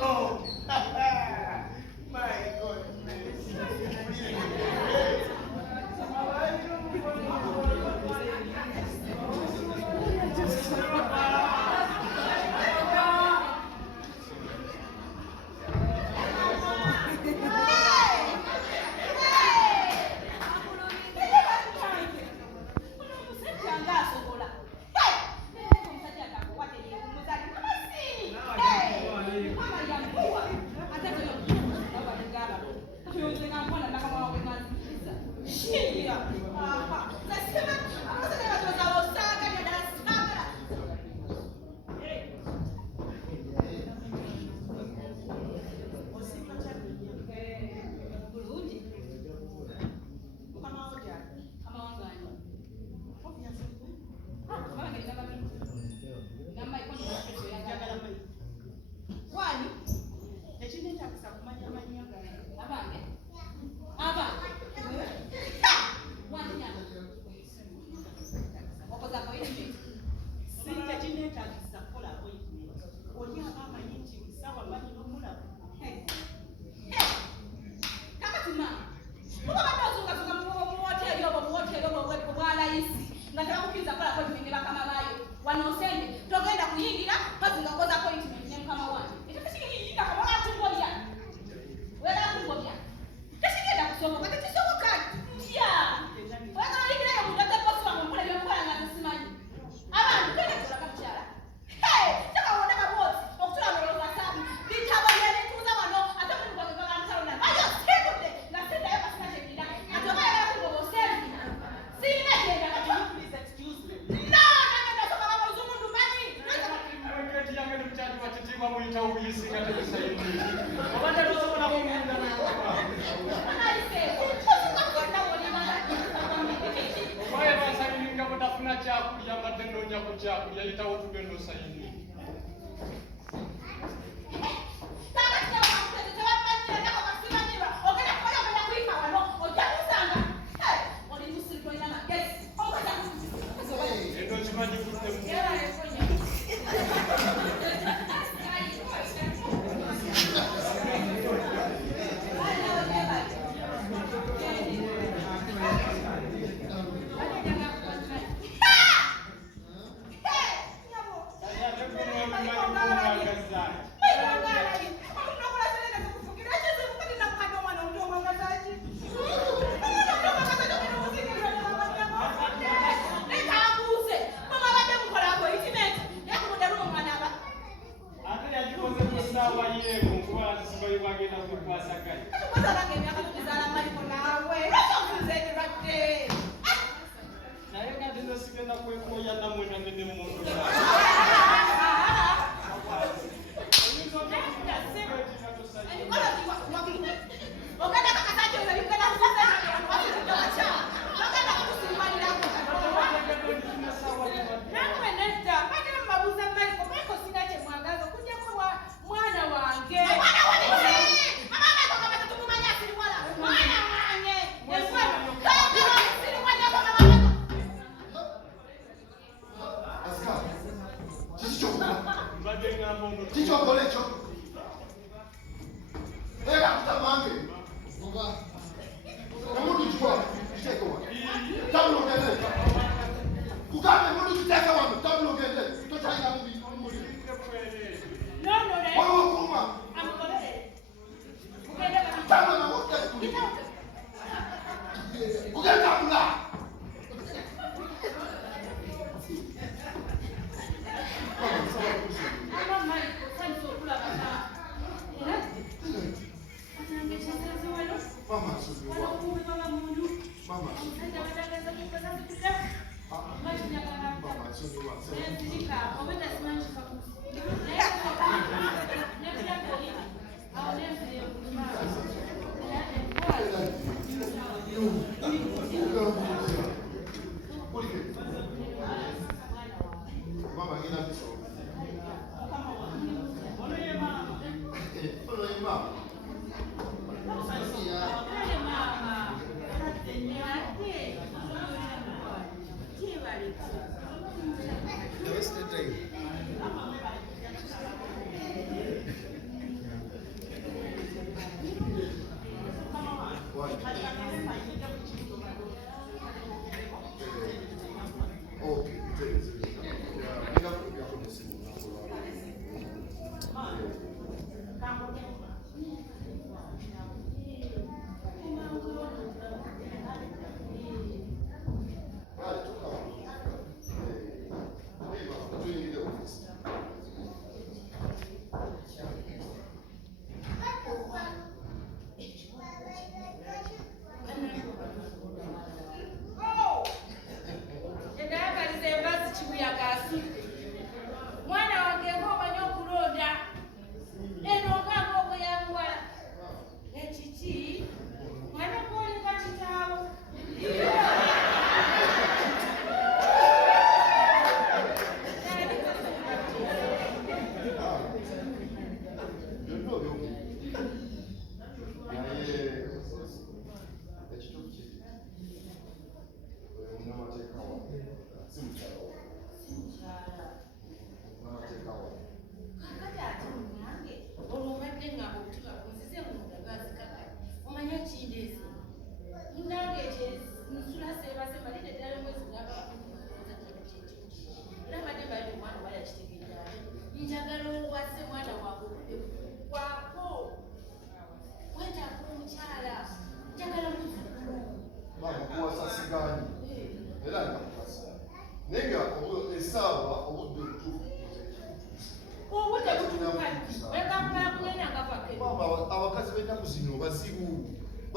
Oh, my God.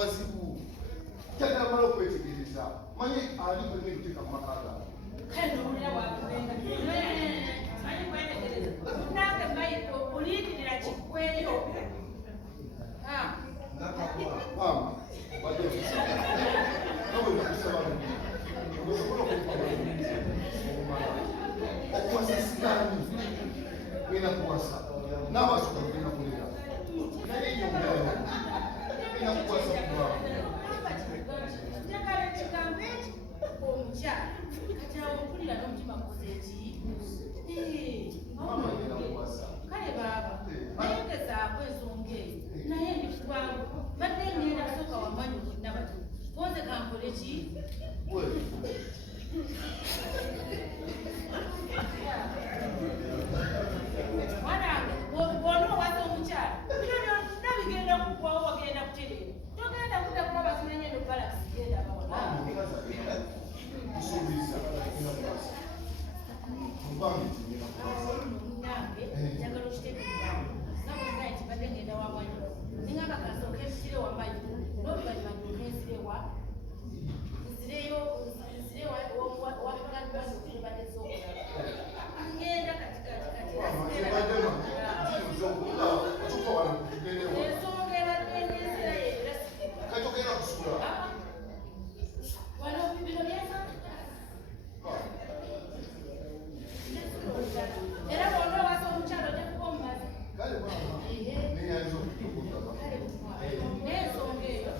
bazibu kyagala mala okwetegereza manye ali kulina ebiteeka mu maka gaabwe kale nowulira bwakugenda manyi kwetegereza nange mayito olindirira kikweyo maama badde nawe nakusaba osobola okuwasa sikaani genda kuwasa n'abasooka genda kulera naye nyongerayo genda kuwasa kubaawo njagala ekigambo eki omukyala kati awo mpulira n'omutima guzeeki kale baaba nayegezaako ensonga eyo naye ndikubanga badde ngenda kusooka wamanyi bonna bati konze kankole ki wanange bwona owaza omukyala bino byonna bigenda kugwawo wagenda kutereera togenda kudda kulaba zimanye eno balasi genda bawona nange njagala okitegeerawo nabonaye kibadde ngenda wamanyi ningamba kasooka ensire wamanyi n'oluvannyuma nduka ensirewa nzireyo ngenda katikati ensonga ebadde nensirayo wano bino byesa era bonna owasa omukyalo tekuba omumazi n'ensonga eyo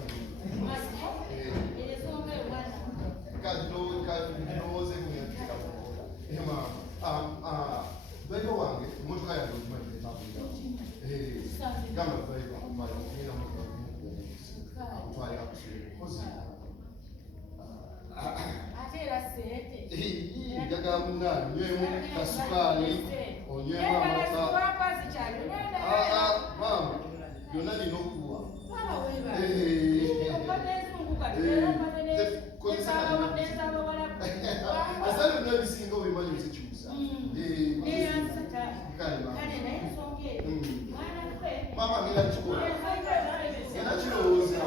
mazimo ensonga eyo mwana driver wange emotoka yange okimanyiretambulira gamba driver ina akutwalira kukozi ate era sente njagala munani onywemu kasukaali onywemu amata maama byonna nina okuwa asali byonna ebisinga obimanyi bizikyusa maama ngenda kikola ngenda kirowooza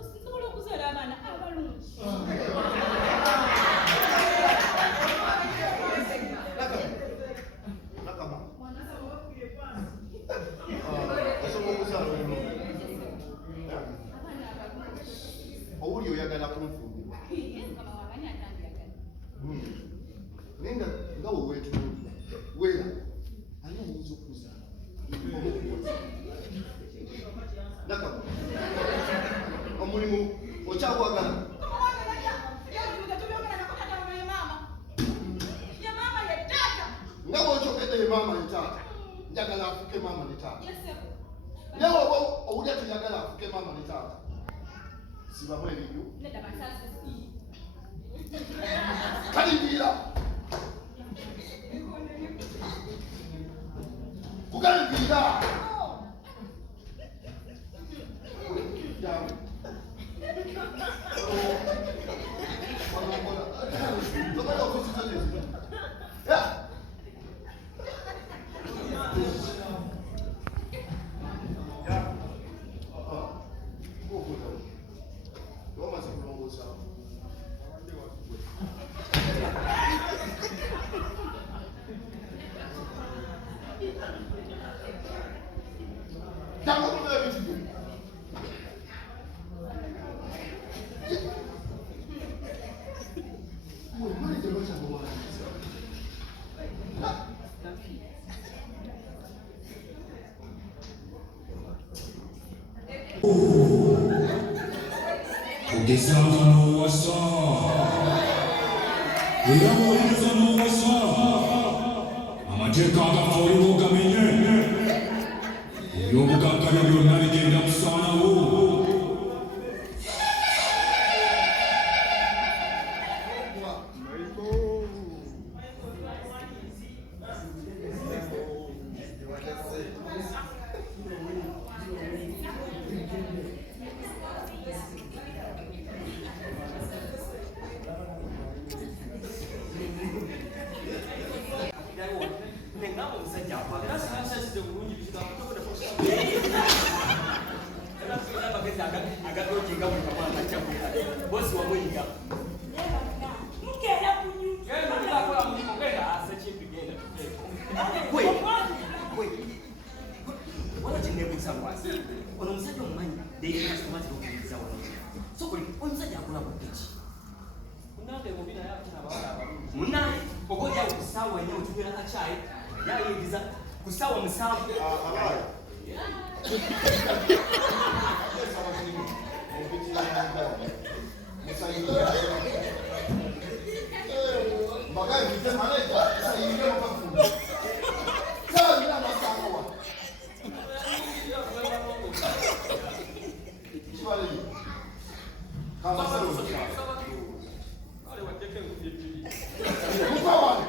osobola okuzaala abaana abalungi owuli oyagala kunfumbirwa naye nga weweetunuulira weera ani oyinza okuzaala nakama omulimu okyagwagala nga bwokyogedde ye maama ne taata njagala afuke maama ne taata naye oba owulya tuyagala afuke maama ne taata sibamu ebiryo kalindiira kugalindiira Ogezanga n'owasa era bw'oyinza n'owasa amateeka agaffe oliwo ogamenye ebyobugagga byo byonna bigenda kusaanawo. Munai, pogoja kusawa wenyewe tumira ka chai. Ya yigiza kusawa msawa. Abaya. Bagay bize manager sayinge makafunga. Sawa bila masawa. Chwali. Kama sawa. Wale wateke kujipili. Kupawa.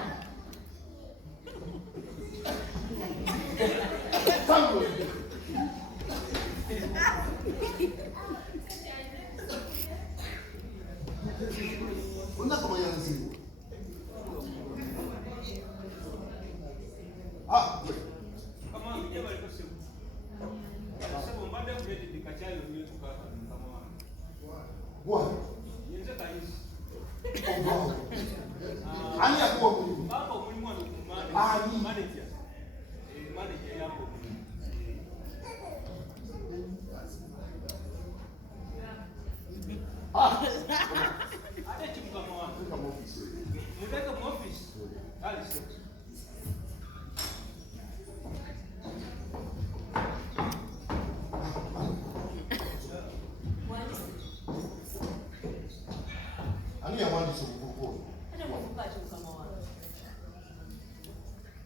Tango. Una como ya decimos. Ah, kama mjema alikuwa sababu mbanda kuleta dikachali ndio tukaka kama bwana. yenza kanisa. Obao. Ani akuwa mwalimu. Baba mwalimu wa kumani. Manager. Manager yako. Ada timu kama wao. Kama ofisi. Mutaka mu office. Hali sio. Ani ya mwandishi mkuu. Hata mfuka tu kama wao.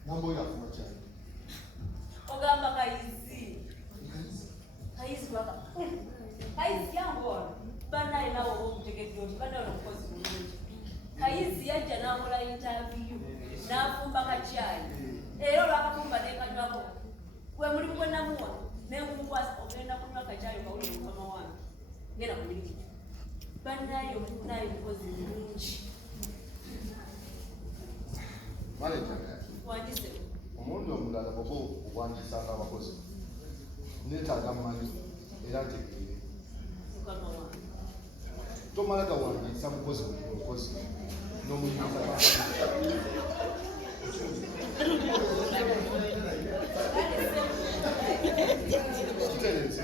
Mambo ya kumachana. Ogamba kaizi. Kaizi baba. Kaizi yango. Bana ina wo kutegekeyo. Bana ina mkozi mulungi. Kaizi yajja nakola interview. Nafumba kachai. Ero lakafumba nekanyako. Kwe mulimu kwenda muwa. Nengukwasa ogenda kunywa kachai kwa ule mama wangu. Ngena kumiliki. Banayo nayo mkozi mulungi. Manager. Wandise. Omuntu omulala bw'oba okwandisanga abakozi neetaaga mmanyi era ntegeere. Tomala gawandiisa mukozi mukozi n'omuyinza kitereeze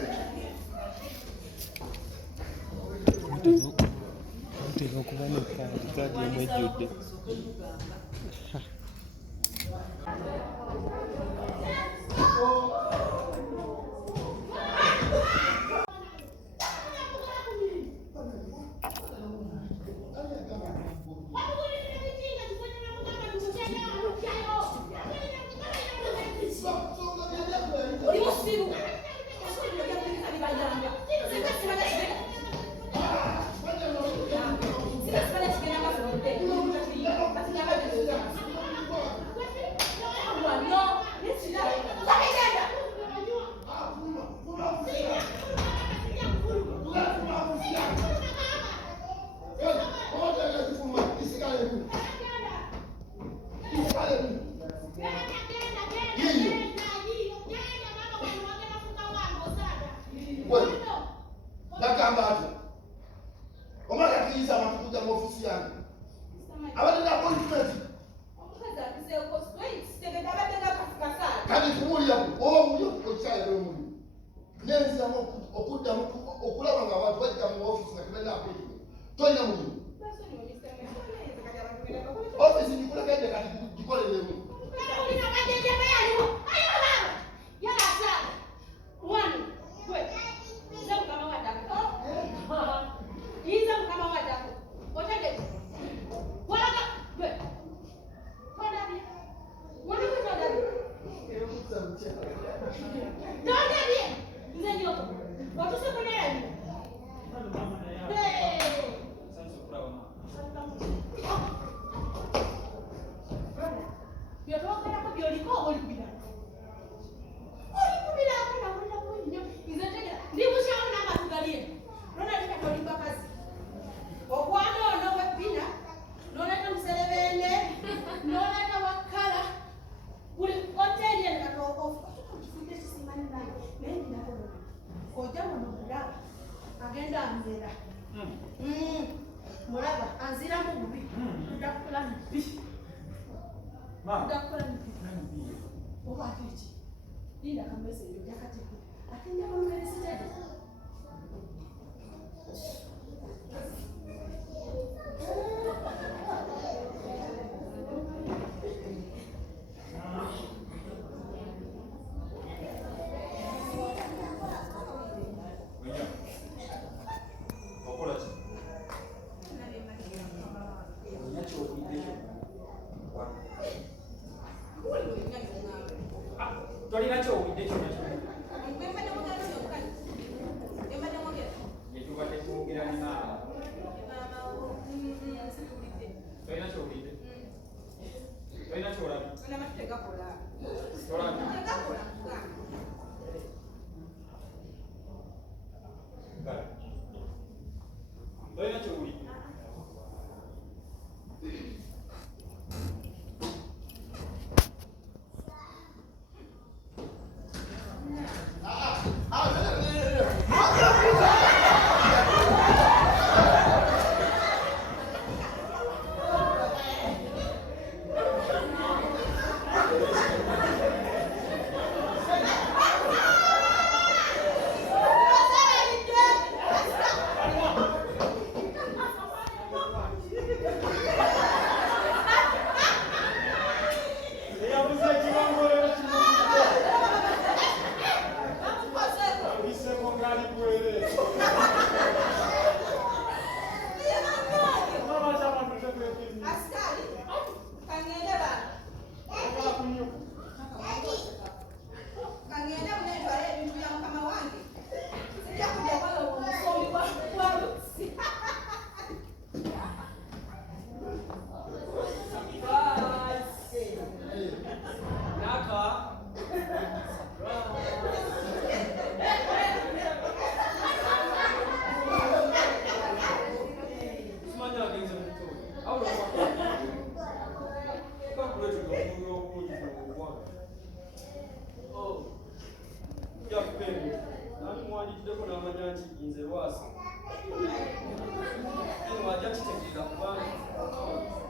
Ntega okuba nekkaadi emwejjudde. Tolina kyowulidde kyonna kyonna. Yetubadde twogera ne maama. Tolina kyowulidde? Tolina kyolabye? Tolabye? Tolina kyowulidde? Nze lwasi. Wajja kitegeeza kubanga